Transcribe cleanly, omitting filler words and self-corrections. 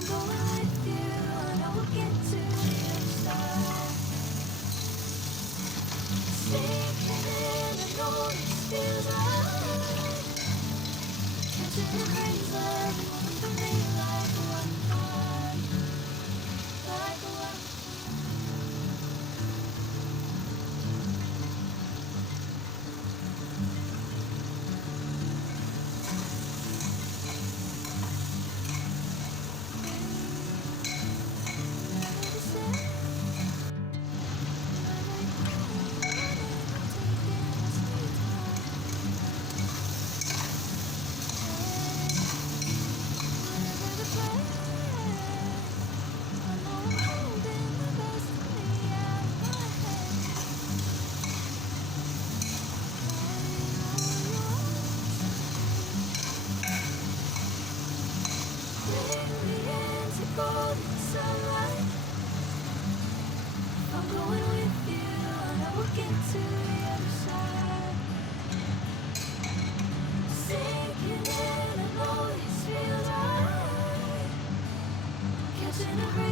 I'm going with you, I know we'll get to the other side. Sinking in, I know this feels right. Catching a breeze like one for me, like a waterfall, like a waterfall. I'm going with you, and I will get to the other side. Sinking in, I know this feels right. Catching a breeze.